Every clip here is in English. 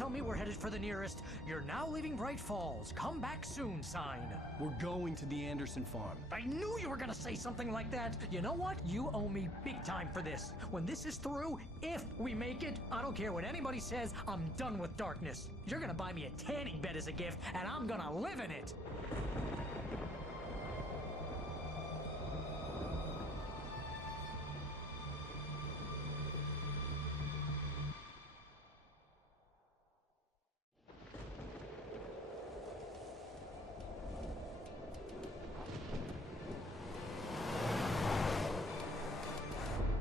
tell me we're headed for the nearest "You're now leaving Bright Falls. Come back soon" sign. We're going to the Anderson farm. I knew you were gonna say something like that. You know what? You owe me big time for this. When this is through, if we make it, I don't care what anybody says, I'm done with darkness. You're gonna buy me a tanning bed as a gift, and I'm gonna live in it.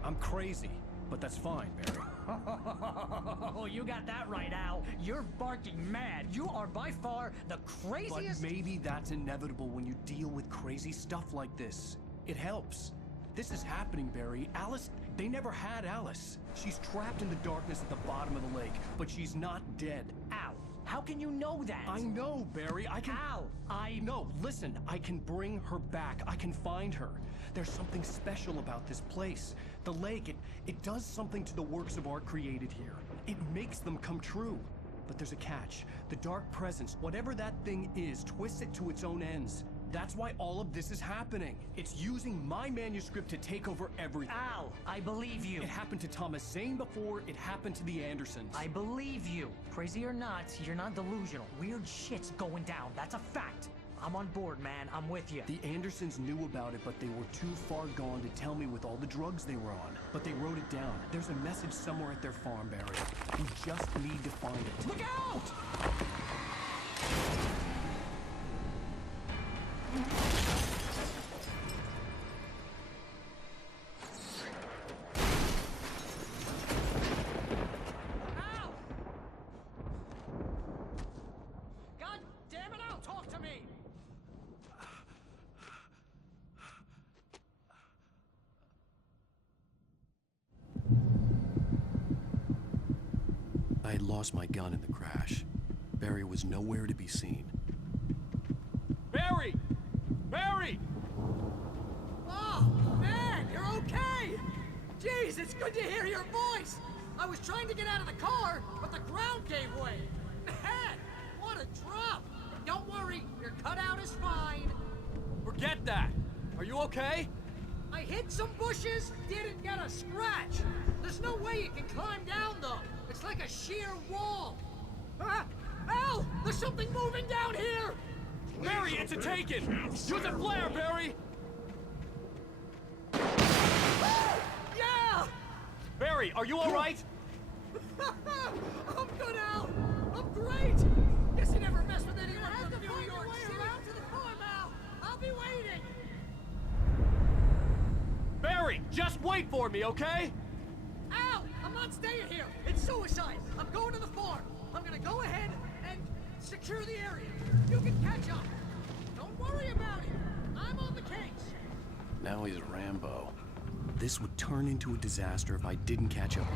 I'm crazy, but that's fine, Barry. Oh, you got that right, Al. You're barking mad. You are by far the craziest... But maybe that's inevitable when you deal with crazy stuff like this. It helps. This is happening, Barry. Alice, they never had Alice. She's trapped in the darkness at the bottom of the lake, but she's not dead. Al, how can you know that? I know, Barry. I can... Al, No, listen. I can bring her back. I can find her. There's something special about this place. The lake, it does something to the works of art created here. It makes them come true. But there's a catch. The dark presence, whatever that thing is, twists it to its own ends. That's why all of this is happening. It's using my manuscript to take over everything. Al, I believe you. It happened to Thomas Zane before, it happened to the Andersons. I believe you. Crazy or not, you're not delusional. Weird shit's going down. That's a fact. I'm on board, man. I'm with you. The Andersons knew about it, but they were too far gone to tell me with all the drugs they were on. But they wrote it down. There's a message somewhere at their farm, Barry. We just need to find it. Look out! Al! God damn it, Al, talk to me! I had lost my gun in the crash. Barry was nowhere to be seen. Barry! Barry! Oh, man, you're okay! Jeez, it's good to hear your voice! I was trying to get out of the car, but the ground gave way. Man, what a drop! Don't worry, your cutout is fine. Forget that! Are you okay? I hit some bushes, didn't get a scratch. There's no way you can climb down, though. It's like a sheer wall. Ah! Al! There's something moving down here! Barry, it's a taken! Use a flare, Barry! Yeah! Barry, are you alright? I'm good, Al! I'm great! Guess you never mess with anyone from New York City. Around to the farm, Al! I'll be waiting! Barry, just wait for me, okay? Al! I'm not staying here! It's suicide! I'm going to the farm! I'm gonna go ahead and secure the area. You can catch up. Don't worry about it. I'm on the case. Now he's Rambo. This would turn into a disaster if I didn't catch up.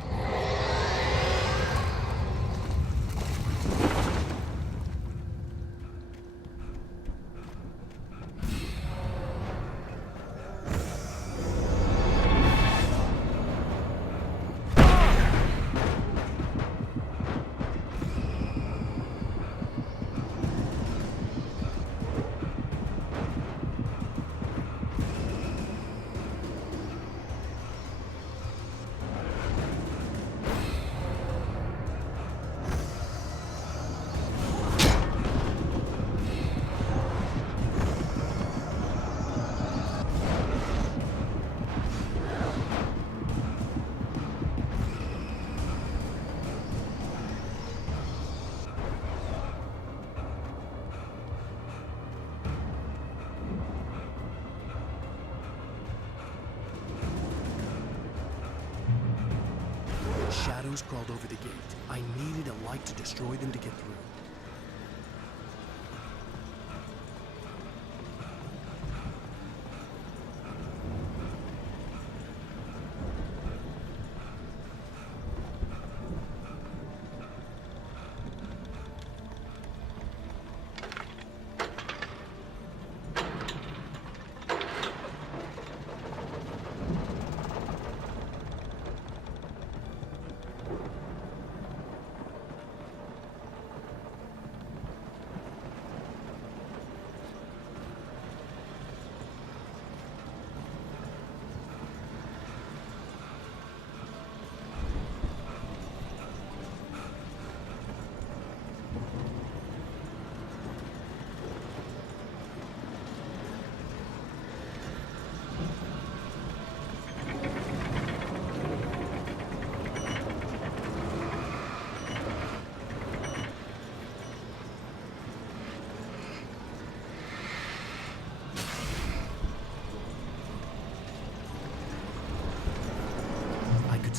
Shadows crawled over the gate. I needed a light to destroy them to get through.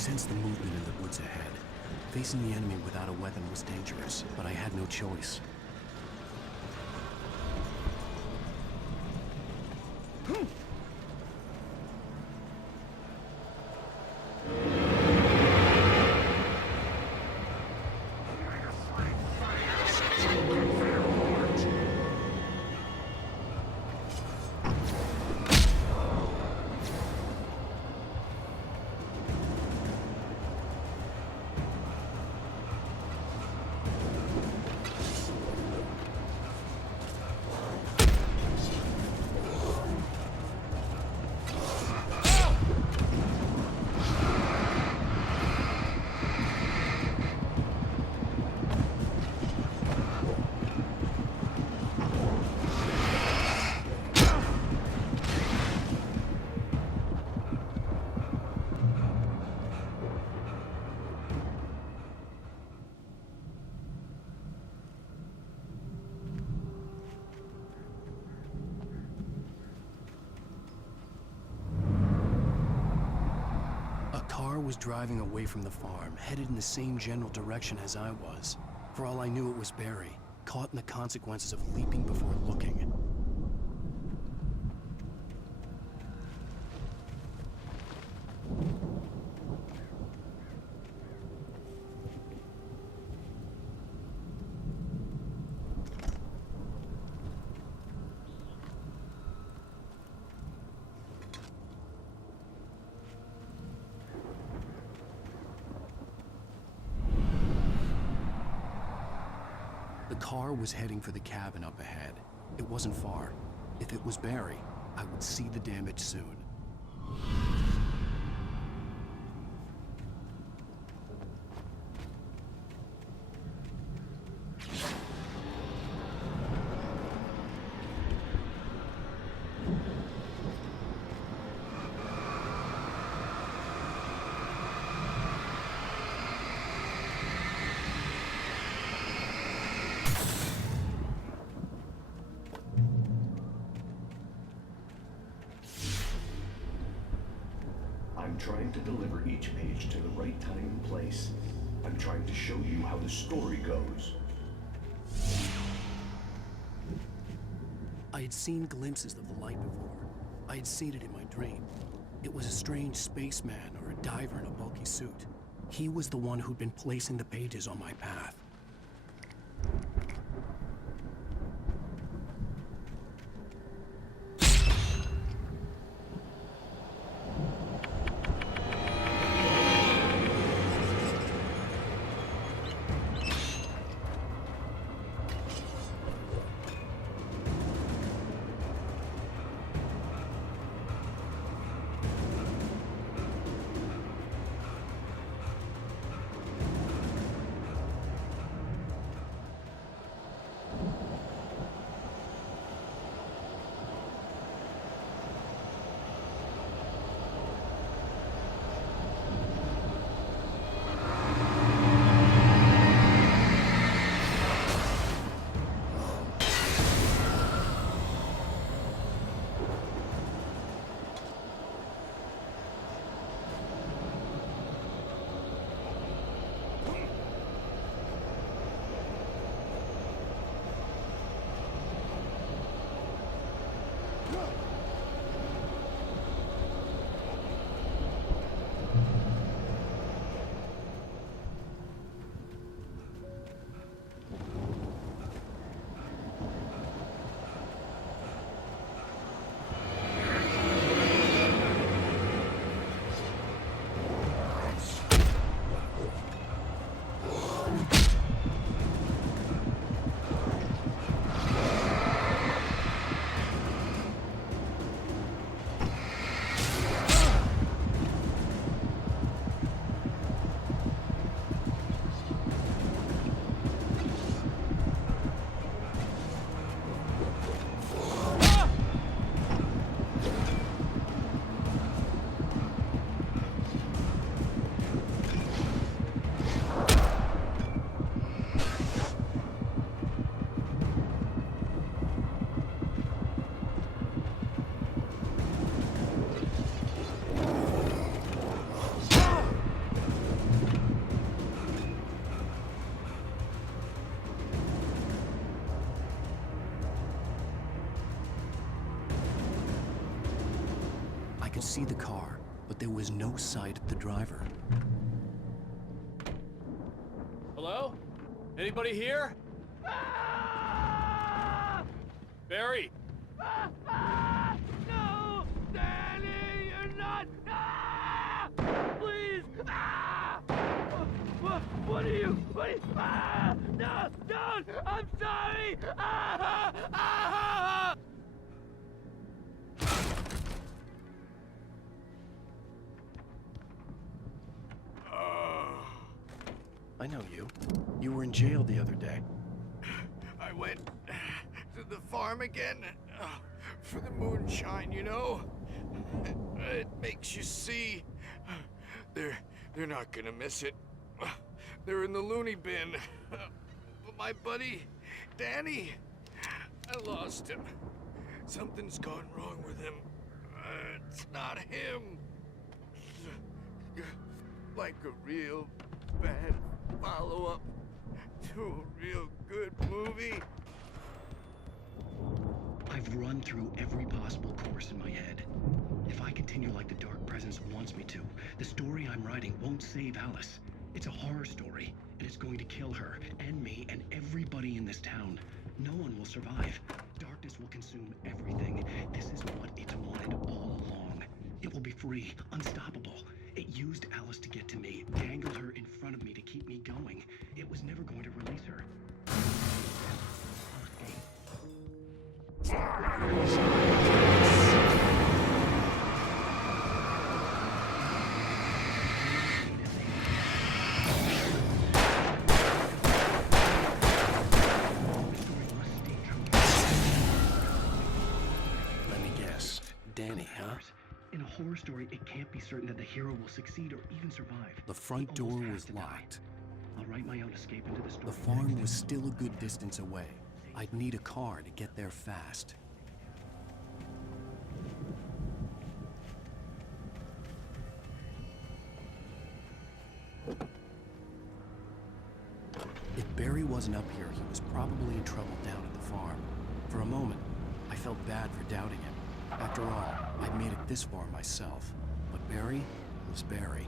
sensed the movement in the woods ahead. Facing the enemy without a weapon was dangerous, but I had no choice. Was driving away from the farm, headed in the same general direction as I was. For all I knew, it was Barry, caught in the consequences of leaping before looking. The car was heading for the cabin up ahead. It wasn't far. If it was Barry, I would see the damage soon. I'm trying to deliver each page to the right time and place. I'm trying to show you how the story goes. I had seen glimpses of the light before. I had seen it in my dream. It was a strange spaceman or a diver in a bulky suit. He was the one who'd been placing the pages on my path. could see the car, but there was no sight of the driver. Hello? Anybody here? Barry! No! Danny, you're not! Please! What are you? No! Don't! I'm sorry! I know you. You were in jail the other day. I went to the farm again for the moonshine, you know? It makes you see. They're not gonna miss it. They're in the loony bin. But my buddy, Danny, I lost him. Something's gone wrong with him. It's not him. Like a real bad follow-up to a real good movie. I've run through every possible course in my head. If I continue like the Dark Presence wants me to, the story I'm writing won't save Alice. It's a horror story, and it's going to kill her, and me, and everybody in this town. No one will survive. Darkness will consume everything. This is what it's wanted all along. It will be free, unstoppable. It used Alice to get to me, dangled her in front of me to keep me going. It was never going to release her. Let me guess. Danny, huh? In a horror story, it can't be certain that the hero will succeed or even survive. The front He door almost has was to die. locked. I'll write my own escape into the story. The farm was still a good distance away. I'd need a car to get there fast. If Barry wasn't up here, he was probably in trouble down at the farm. For a moment, I felt bad for doubting him. After all, I'd made it this far myself. But Barry was Barry.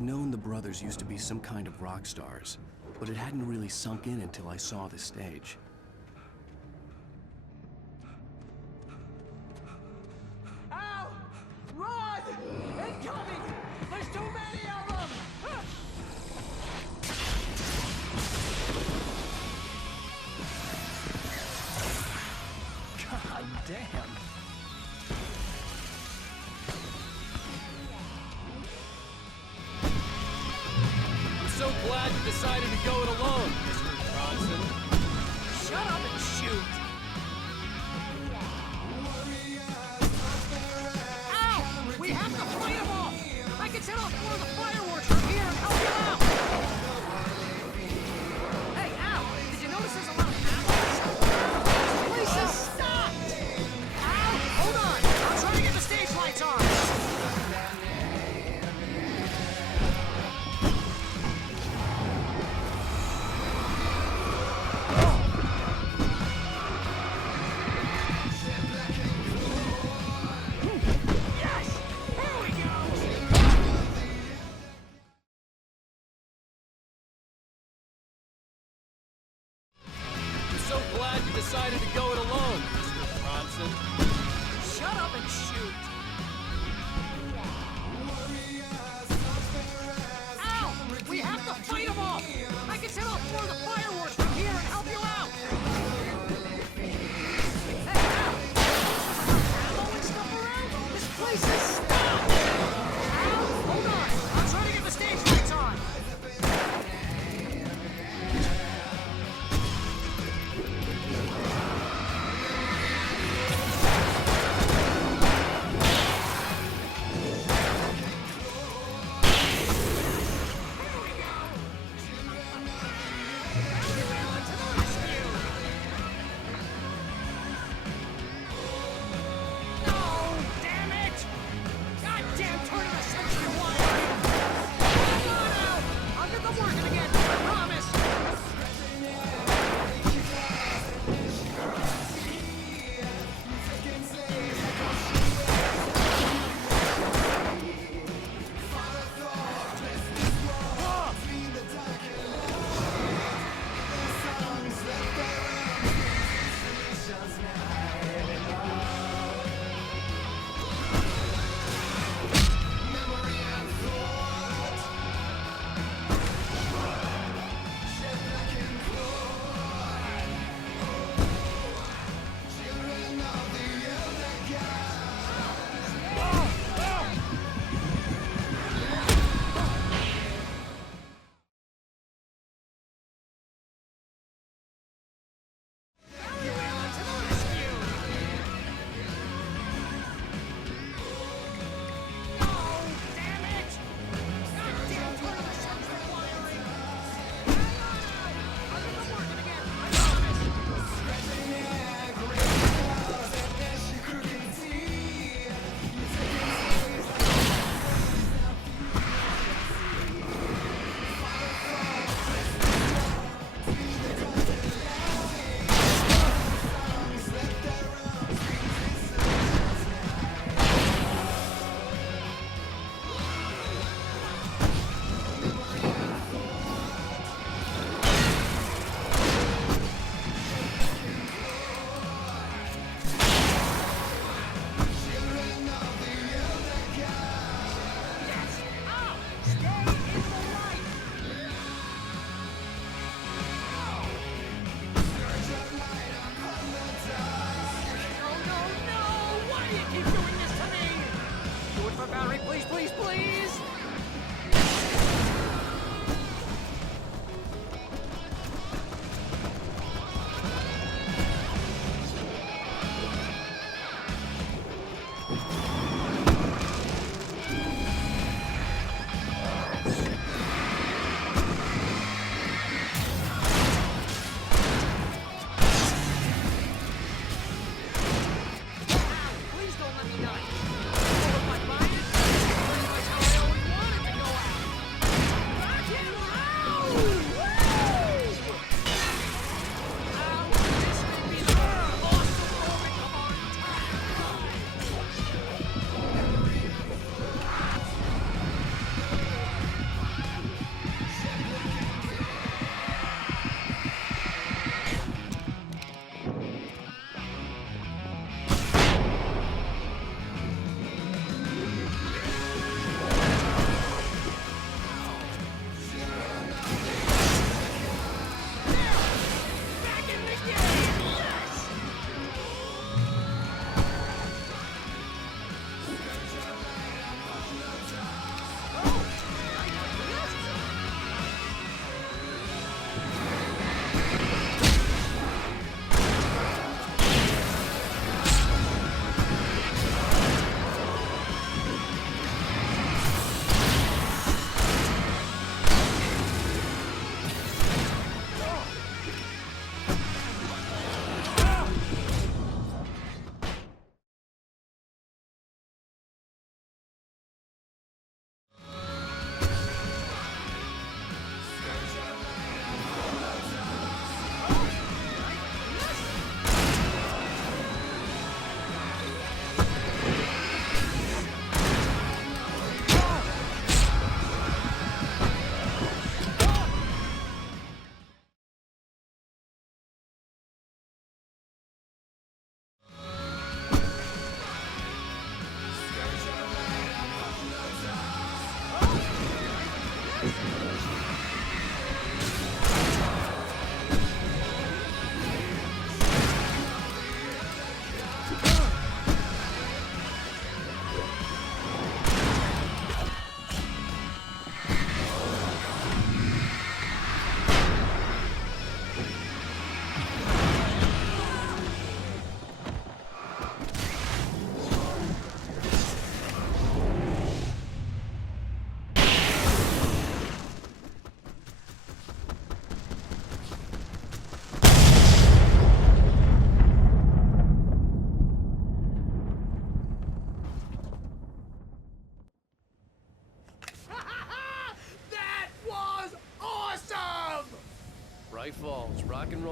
I'd known the brothers used to be some kind of rock stars, but it hadn't really sunk in until I saw the stage. Ow! Run! Incoming! There's too many of them! God damn. I'm so glad you decided to go it alone, Mr. Bronson. Shut up and shoot! Ow! We have to fight them all! I can set off more of the fireworks from here and help you out! Hey, Al! Did you notice there's a lot of ammo? This place is stopped! Al! Hold on! I'm trying to get the stage lights on! I'm so glad you decided to go it alone, Mr. Bronson. Shut up and shoot! Ow! We have to fight them all! I can set off more of the fireworks from here and help you out! Hey, Al! Ammo and stuff around? This place is stopped! Al, hold on! I'm trying to get the stage lights on!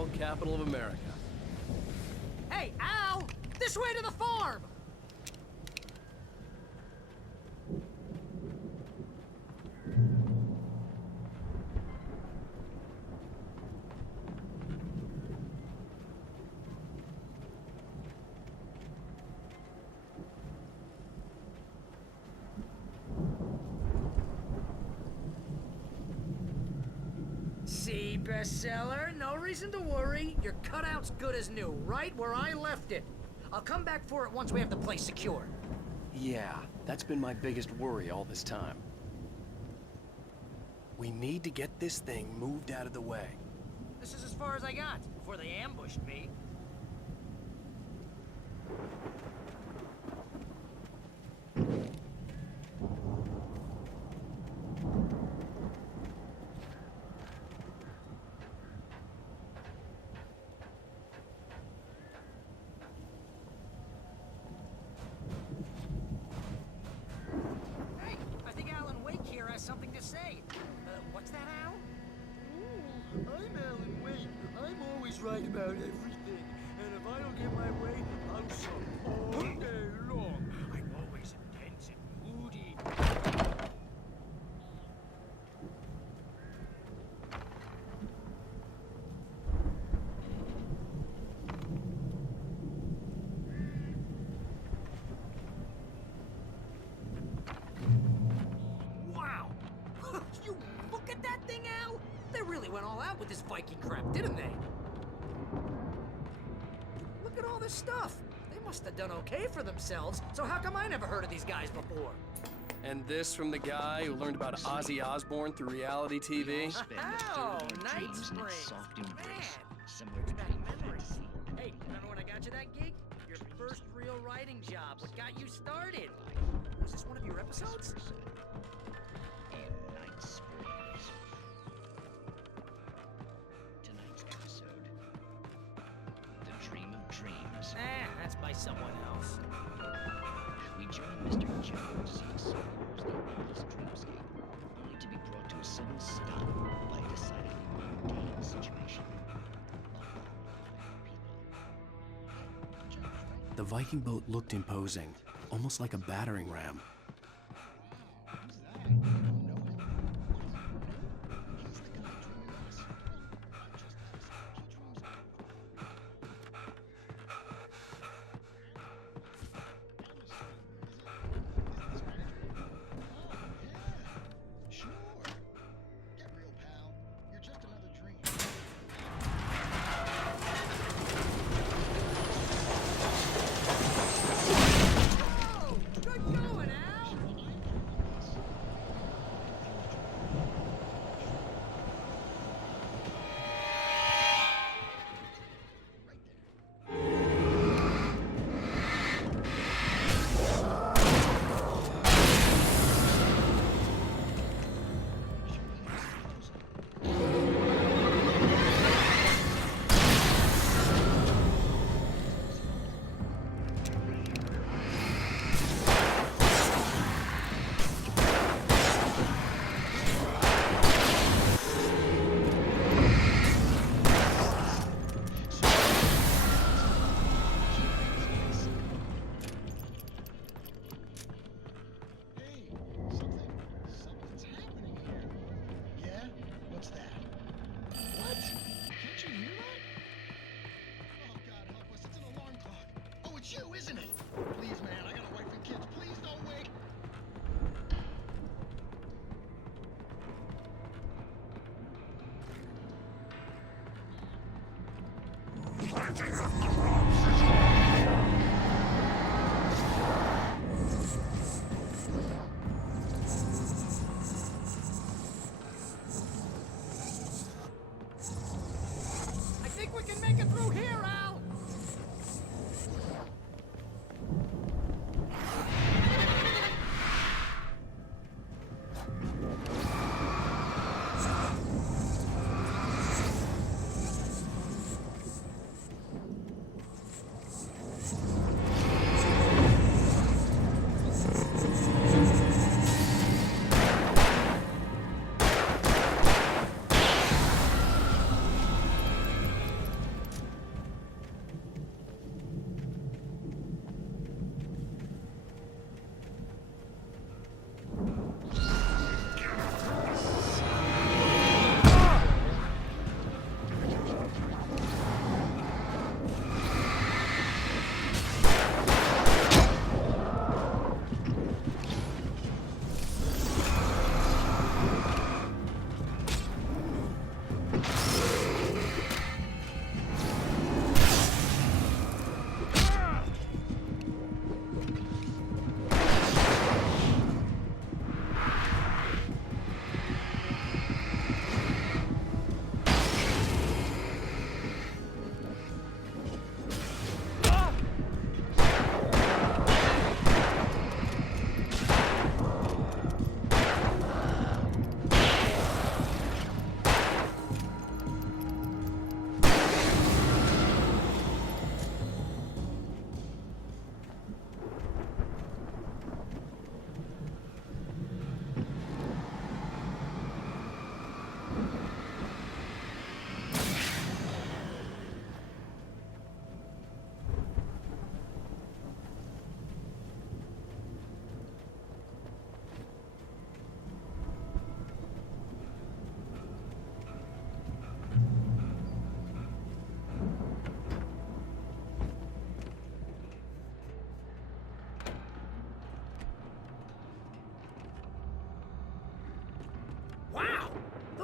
capital of America. Hey, Al! This way to the farm! See, bestseller? No reason to worry. Your cutout's good as new, right where I left it. I'll come back for it once we have the place secure. Yeah, that's been my biggest worry all this time. We need to get this thing moved out of the way. This is as far as I got before they ambushed me. Hey, I think Alan Wake here has something to say. What's that, Al? I'm Alan Wake. I'm always right about everything. And if I don't get my way, I'm so all day long. I'm always intense and moody. Wow! You look at that thing, Al! They really went all out with this Viking crap, didn't they? Look at all this stuff. They must have done okay for themselves, so how come I never heard of these guys before? And this from the guy who learned about Ozzy Osbourne through reality TV? Oh, Night Spring! Man, Similar to back dream memories. fantasy. Hey, remember when I got you that gig? Your first real writing job, what got you started? Was this one of your episodes? In Night Springs. Tonight's episode, The Dream of Dreams. That's by someone else. We join Mr. Jones, who explores the endless dreamscape, only to be brought to a sudden stop by a decidedly mundane situation. The Viking boat looked imposing, almost like a battering ram. Sure. Get real, pal. You're just another dream. Oh, good going, Al! Hey, something's happening here. Yeah? What's that? What? Can't you hear that? Oh, God, help us. It's an alarm clock. Oh, it's you, isn't it? Please, man, I got a wife and kids. Please don't wake. I think we can make it through here, Al!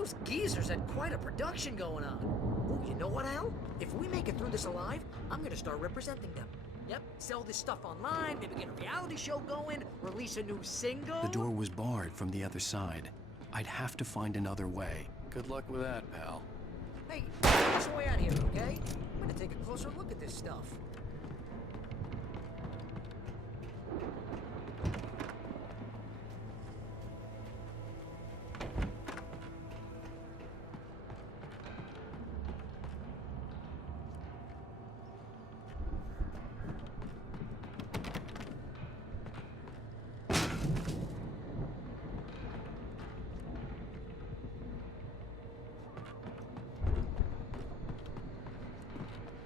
Those geezers had quite a production going on. Oh, you know what, Al? If we make it through this alive, I'm gonna start representing them. Yep, sell this stuff online, maybe get a reality show going, release a new single. The door was barred from the other side. I'd have to find another way. Good luck with that, pal. Hey, get us way out of here, okay? I'm gonna take a closer look at this stuff.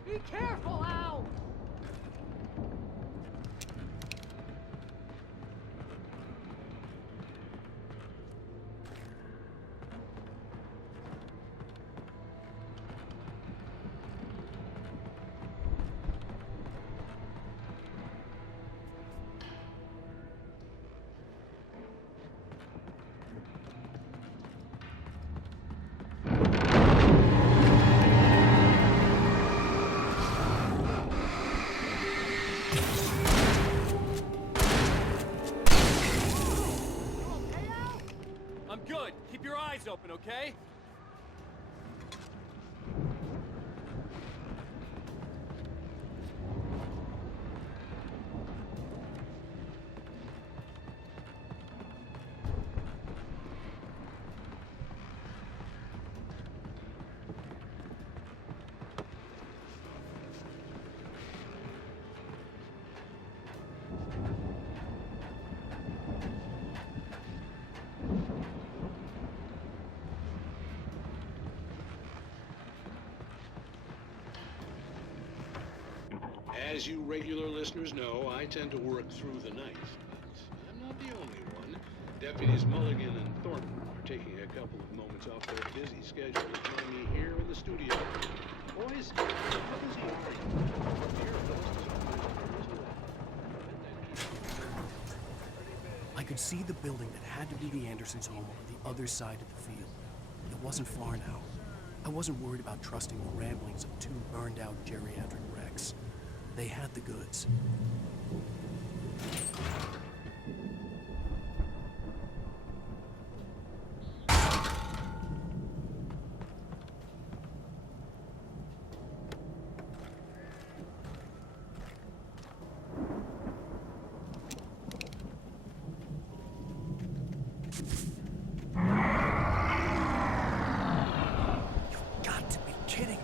Be careful, Al! I'm good. Keep your eyes open, okay? As you regular listeners know, I tend to work through the night, but I'm not the only one. Deputies Mulligan and Thornton are taking a couple of moments off their busy schedule to join me here in the studio. Boys, how busy are you? Here, I could see the building that had to be the Andersons' home on the other side of the field. It wasn't far now. I wasn't worried about trusting the ramblings of two burned-out geriatric wrecks. They had the goods. You've got to be kidding me.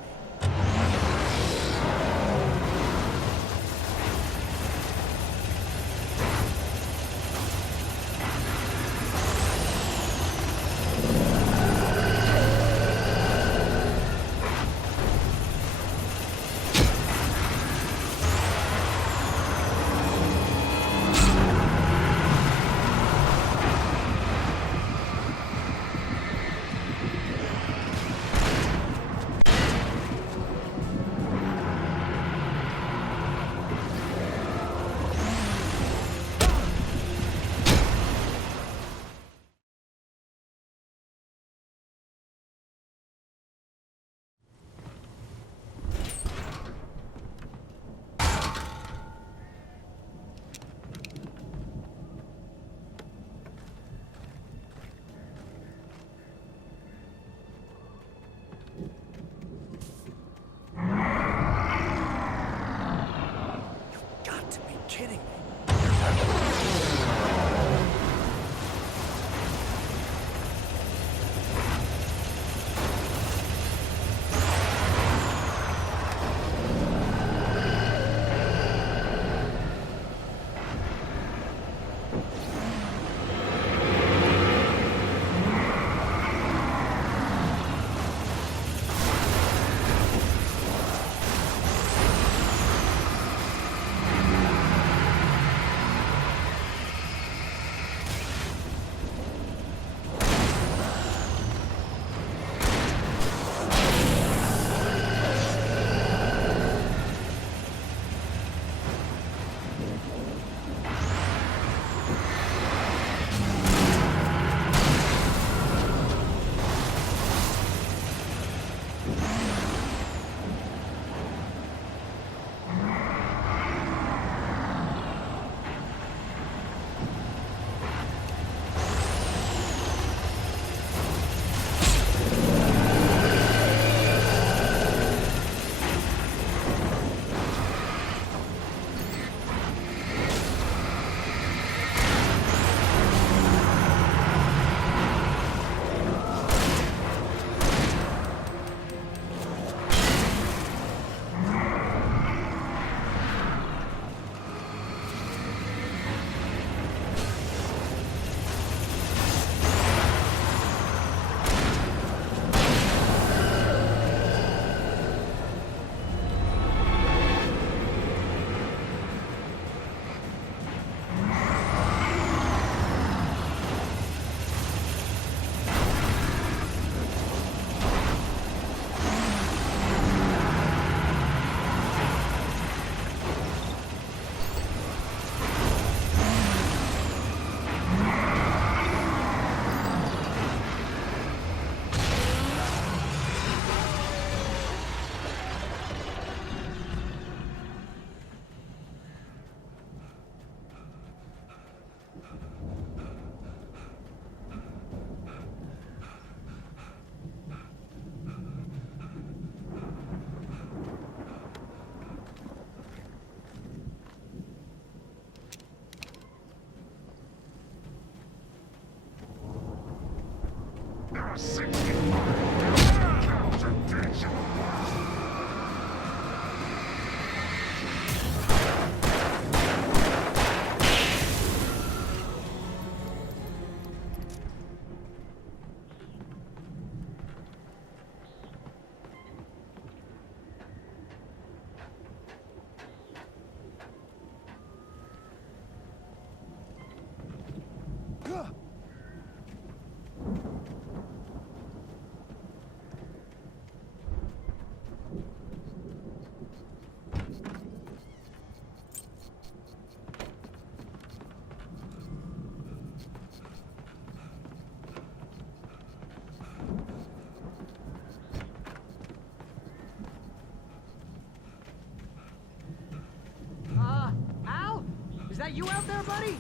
that you out there, buddy?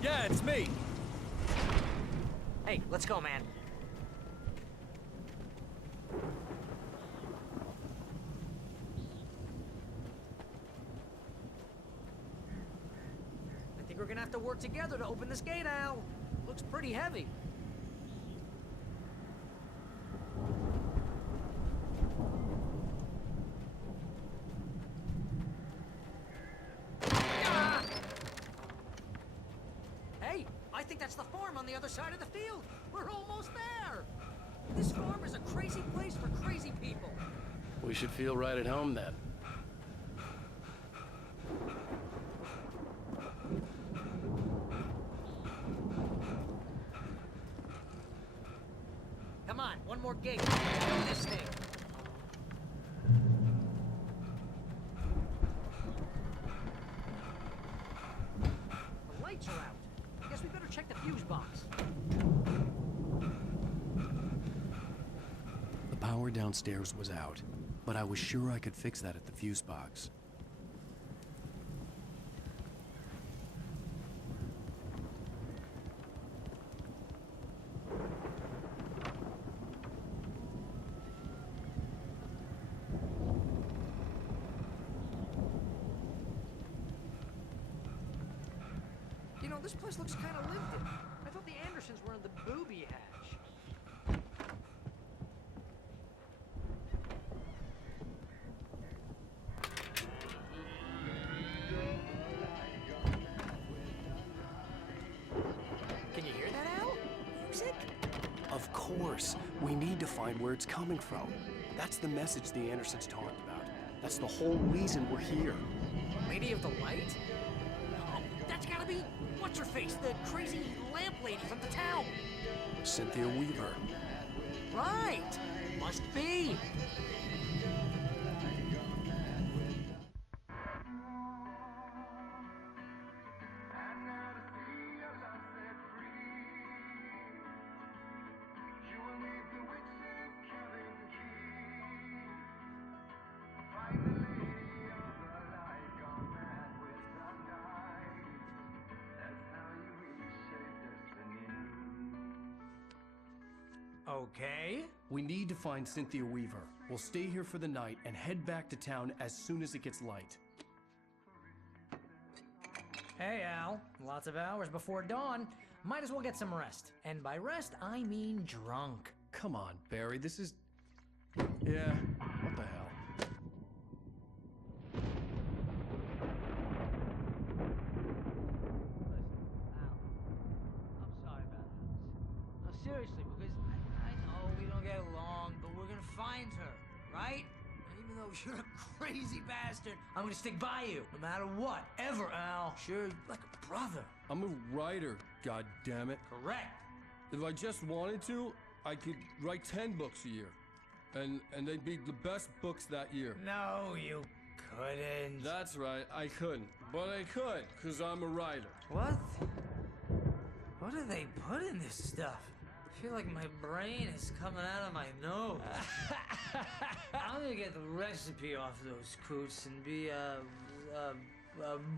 Yeah, it's me. Hey, let's go, man. I think we're gonna have to work together to open this gate, Al. Looks pretty heavy. Ah! Hey, I think that's the farm on the other side of the field. We're almost there. This farm is a crazy place for crazy people. We should feel right at home then. Come on, one more gate. Let's do this thing. The lights are out. I guess we better check the fuse box. The power downstairs was out, but I was sure I could fix that at the fuse box. You know, this place looks kind of lived in. I thought the Andersons were in the booby hatch. Can you hear that, Al? Music? Of course. We need to find where it's coming from. That's the message the Andersons talked about. That's the whole reason we're here. Lady of the Light? Oh, that's gotta be what's-her-face, the crazy lamp lady from the town. Cynthia Weaver. Right! Must be. Okay. We need to find Cynthia Weaver. We'll stay here for the night and head back to town as soon as it gets light. Hey, Al. Lots of hours before dawn. Might as well get some rest. And by rest, I mean drunk. Come on, Barry, this is... Yeah, what the hell? I'm sorry about this. No, seriously, because I know we don't get along, but we're gonna find her, right? And even though you're a crazy bastard, I'm gonna stick by you, no matter what, ever, Al. Sure, like a brother. I'm a writer, goddammit. Correct. If I just wanted to, I could write 10 books a year. And they'd be the best books that year. No, you couldn't. That's right, I couldn't. But I could, because I'm a writer. What? What do they put in this stuff? I feel like my brain is coming out of my nose. I'm gonna get the recipe off those coots and be a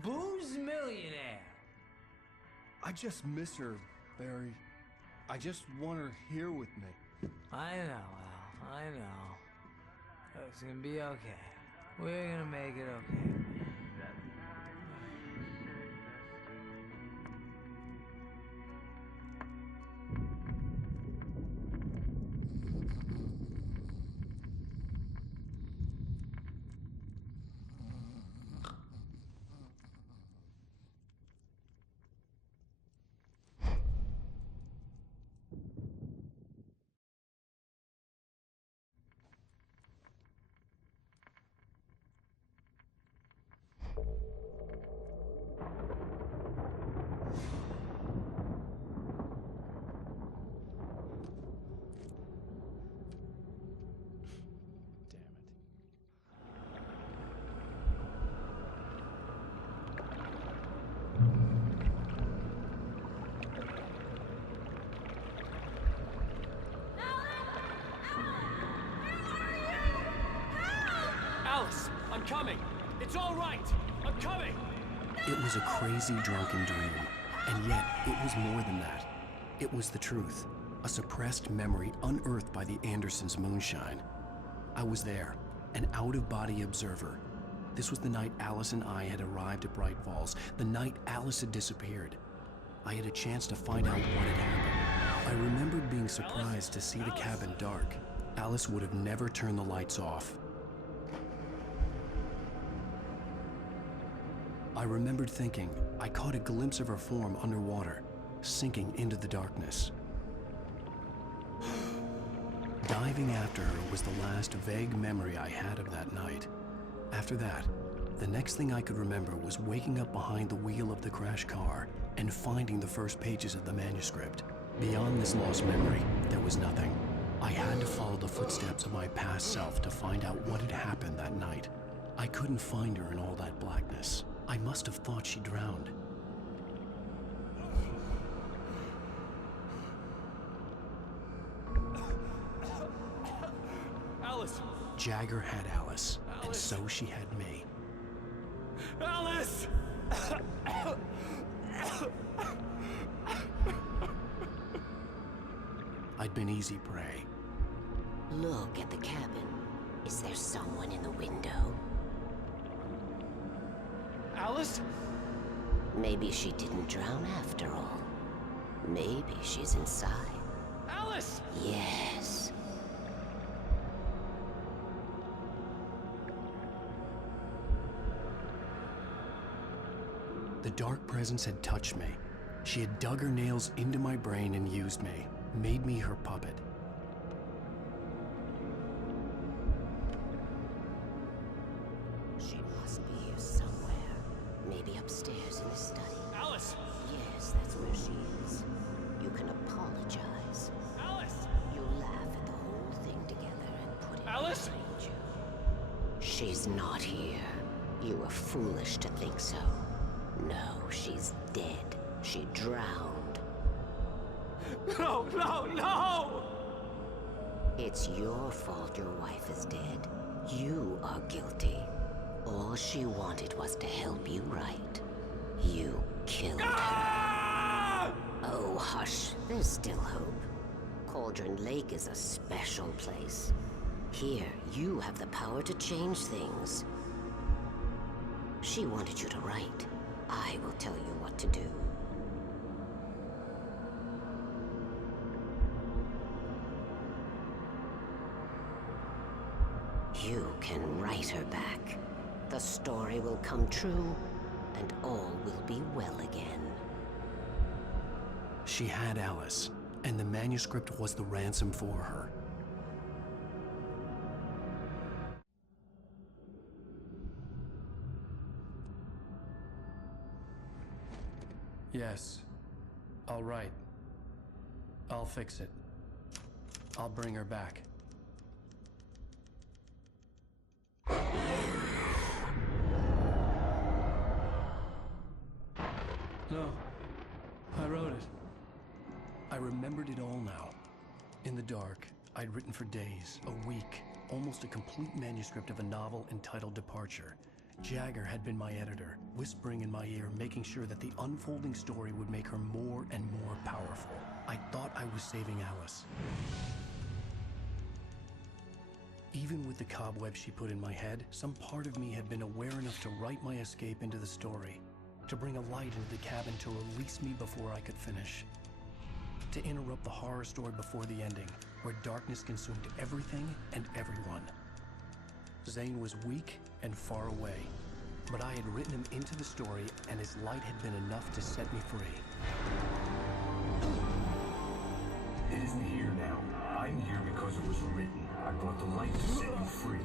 booze millionaire. I just miss her, Barry. I just want her here with me. I know, Al. I know. It's gonna be okay. We're gonna make it okay. Alice, I'm coming. It's all right. I'm coming. No! It was a crazy, drunken dream, and yet it was more than that. It was the truth, a suppressed memory unearthed by the Andersons' moonshine. I was there, an out-of-body observer. This was the night Alice and I had arrived at Bright Falls, the night Alice had disappeared. I had a chance to find out what had happened. I remembered being surprised to see the cabin dark. Alice would have never turned the lights off. I remembered thinking I caught a glimpse of her form underwater, sinking into the darkness. Diving after her was the last vague memory I had of that night. After that, the next thing I could remember was waking up behind the wheel of the crashed car and finding the first pages of the manuscript. Beyond this lost memory, there was nothing. I had to follow the footsteps of my past self to find out what had happened that night. I couldn't find her in all that blackness. I must have thought she drowned. Alice! Jagger had Alice, and so she had me. Alice! I'd been easy prey. Look at the cabin. Is there someone in the window? Alice? Maybe she didn't drown after all. Maybe she's inside. Alice! Yes. The dark presence had touched me. She had dug her nails into my brain and used me, made me her puppet. She must be here somewhere. Maybe upstairs in the study. Alice! Yes, that's where she is. You can apologize. Alice! You'll laugh at the whole thing together and put it Alice! behind you. She's not here. You were foolish to think so. No, she's dead. She drowned. No, no, no! It's your fault your wife is dead. You are guilty. All she wanted was to help you right. You killed her. Oh, hush. There's still hope. Cauldron Lake is a special place. Here, you have the power to change things. She wanted you to write. I will tell you what to do. You can write her back. The story will come true, and all will be well again. She had Alice, and the manuscript was the ransom for her. Yes. All right. I'll fix it. I'll bring her back. No. I wrote it. I remembered it all now. In the dark, I'd written for days, a week, almost a complete manuscript of a novel entitled Departure. Jagger had been my editor, whispering in my ear, making sure that the unfolding story would make her more and more powerful. I thought I was saving Alice. Even with the cobwebs she put in my head, some part of me had been aware enough to write my escape into the story, to bring a light into the cabin to release me before I could finish, to interrupt the horror story before the ending, where darkness consumed everything and everyone. Zane was weak and far away, but I had written him into the story, and his light had been enough to set me free. It isn't here now. I'm here because it was written. I brought the light to set you free.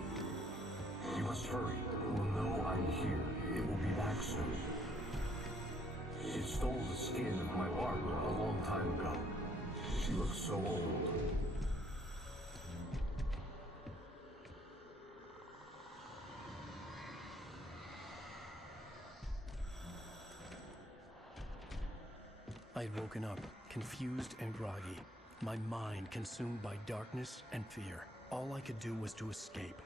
You must hurry. It will know I'm here. It will be back soon. It stole the skin of my Barbara a long time ago. She looks so old. I had woken up, confused and groggy, my mind consumed by darkness and fear. All I could do was to escape.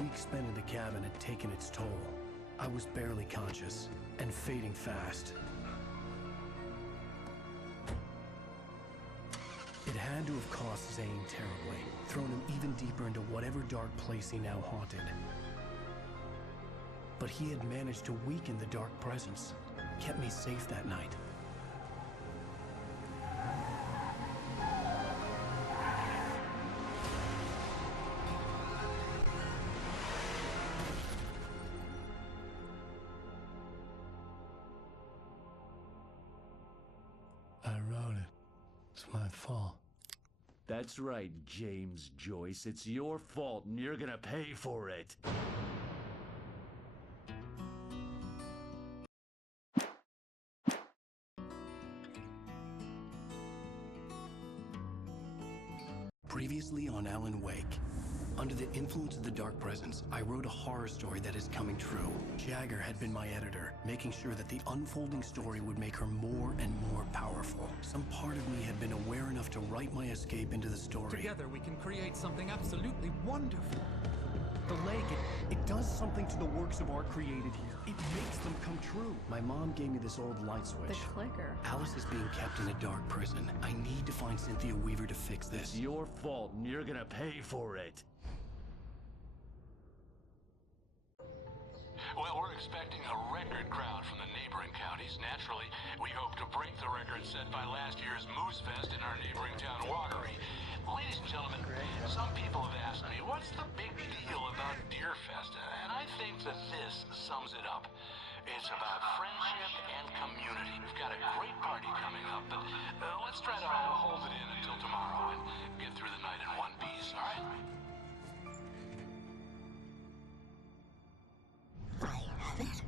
week spent in the cabin had taken its toll. I was barely conscious, and fading fast. It had to have cost Zane terribly, thrown him even deeper into whatever dark place he now haunted. But he had managed to weaken the dark presence, kept me safe that night. I wrote it. It's my fault. That's right, James Joyce. It's your fault, and you're gonna pay for it. Previously on Alan Wake. Under the influence of the dark presence, I wrote a horror story that is coming true. Jagger had been my editor, making sure that the unfolding story would make her more and more powerful. Some part of me had been aware enough to write my escape into the story. Together we can create something absolutely wonderful. The lake, it does something to the works of art created here. It makes them come true. My mom gave me this old light switch. The clicker. Alice is being kept in a dark prison. I need to find Cynthia Weaver to fix this. It's your fault, and you're gonna pay for it. Well, we're expecting a record crowd from the neighboring counties. Naturally, we hope to break the record set by last year's Moose Fest in our neighboring town, Watery. Ladies and gentlemen, some people have asked me, what's the big deal about Deerfest? And I think that this sums it up. It's about friendship and community. We've got a great party coming up, but let's try to hold it in until tomorrow and get through the night in one piece, all right? I have it.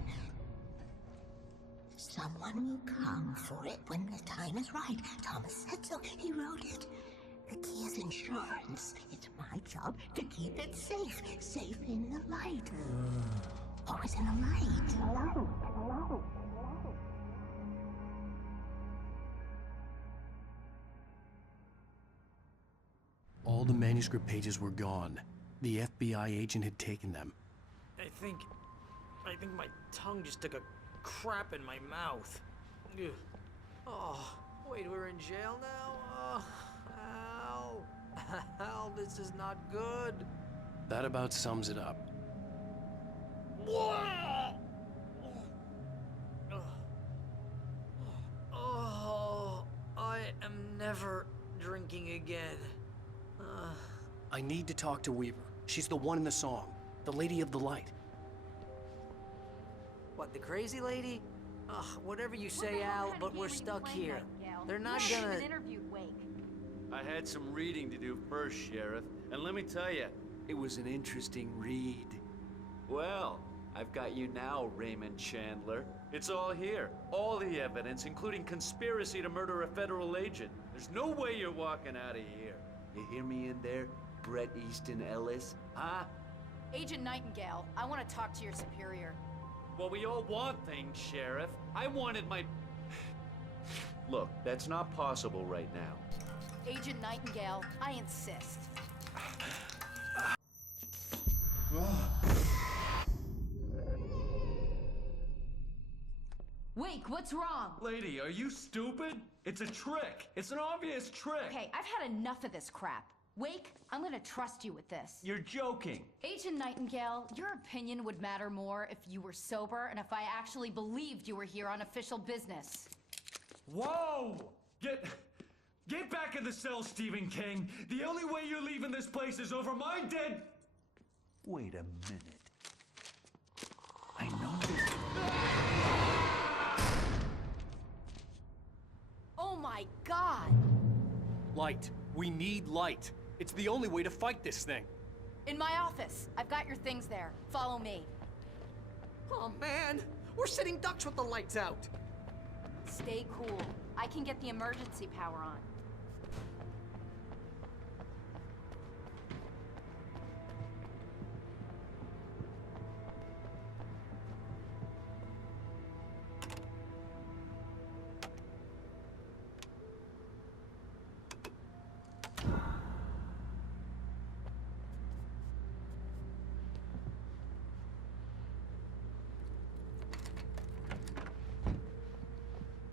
Someone will come for it when the time is right. Thomas said so. He wrote it. The key is insurance. It's my job to keep it safe. Safe in the light. Always in the light. All the manuscript pages were gone. The FBI agent had taken them. I think my tongue just took a crap in my mouth. Ugh. Oh, wait, we're in jail now? Oh, Al. Al, this is not good. That about sums it up. Oh, I am never drinking again. I need to talk to Weaver. She's the one in the song. The Lady of the Light. What, the crazy lady? Ugh, whatever you say, Al, but we're stuck here. They're not gonna... interviewed Wake. I had some reading to do first, Sheriff, and let me tell you, it was an interesting read. Well, I've got you now, Raymond Chandler. It's all here. All the evidence, including conspiracy to murder a federal agent. There's no way you're walking out of here. You hear me in there, Bret Easton Ellis? Huh? Agent Nightingale, I want to talk to your superior. Well, we all want things, Sheriff. I wanted my... Look, that's not possible right now. Agent Nightingale, I insist. Wake, what's wrong? Lady, are you stupid? It's a trick. It's an obvious trick. Okay, I've had enough of this crap. Wake, I'm gonna trust you with this. You're joking. Agent Nightingale, your opinion would matter more if you were sober and if I actually believed you were here on official business. Whoa! Get back in the cell, Stephen King. The only way you're leaving this place is over my dead... Wait a minute. I know this... Oh my God! Light. We need light. It's the only way to fight this thing. In my office. I've got your things there. Follow me. Oh man, we're sitting ducks with the lights out. Stay cool. I can get the emergency power on.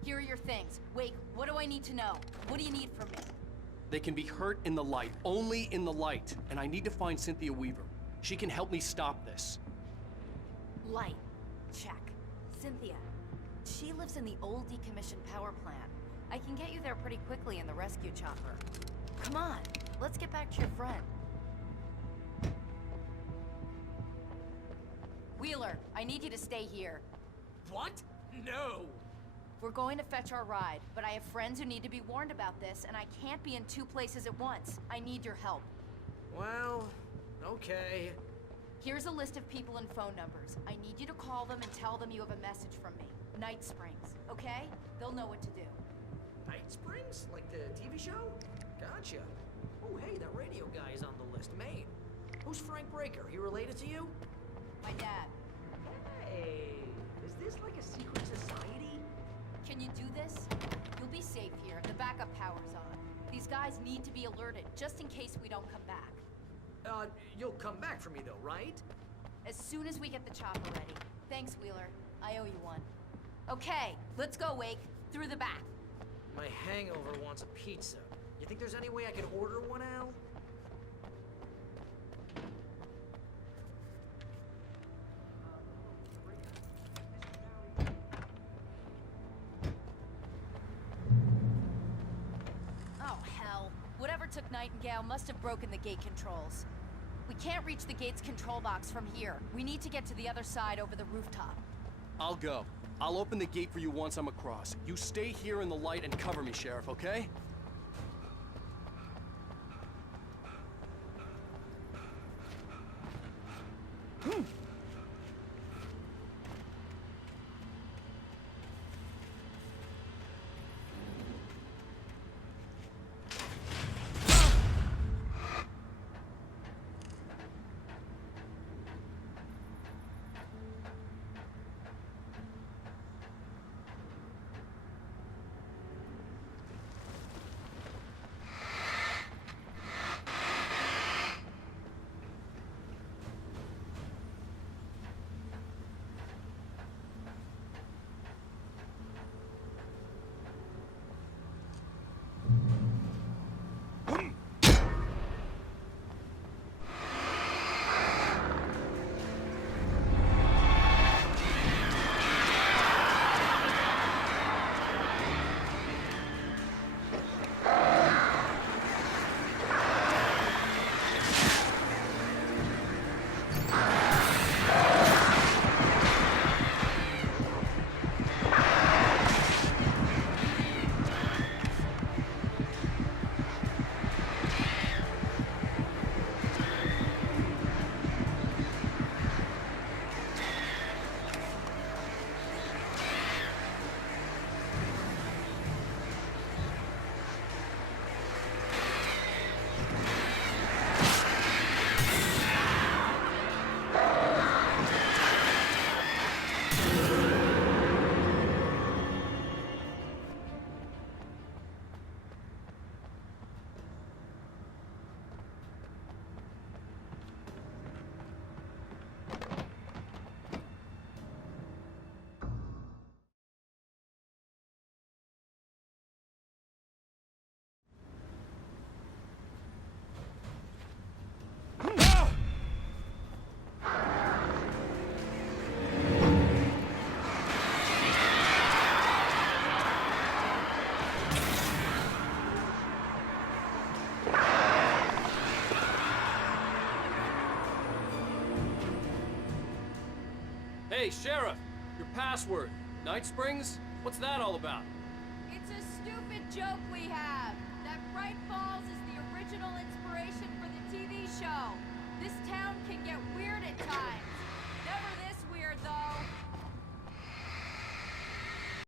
Here are your things. Wait, what do I need to know? What do you need from me? They can be hurt in the light, only in the light. And I need to find Cynthia Weaver. She can help me stop this. Light. Check. Cynthia. She lives in the old decommissioned power plant. I can get you there pretty quickly in the rescue chopper. Come on, let's get back to your friend. Wheeler, I need you to stay here. What? No! We're going to fetch our ride, but I have friends who need to be warned about this, and I can't be in 2 places at once. I need your help. Well, okay. Here's a list of people and phone numbers. I need you to call them and tell them you have a message from me. Night Springs, okay? They'll know what to do. Night Springs? Like the TV show? Gotcha. Oh, hey, that radio guy is on the list. Maine. Who's Frank Breaker? He related to you? My dad. Hey, is this like a secret society? Can you do this? You'll be safe here. The backup power's on. These guys need to be alerted, just in case we don't come back. You'll come back for me though, right? As soon as we get the chopper ready. Thanks, Wheeler. I owe you one. Okay, let's go, Wake. Through the back. My hangover wants a pizza. You think there's any way I could order one, Al? Oh, hell. Whatever took Nightingale must have broken the gate controls. We can't reach the gate's control box from here. We need to get to the other side over the rooftop. I'll go. I'll open the gate for you once I'm across. You stay here in the light and cover me, Sheriff, okay? Hey, Sheriff! Your password. Night Springs? What's that all about? It's a stupid joke we have. That Bright Falls is the original inspiration for the TV show. This town can get weird at times. Never this weird, though.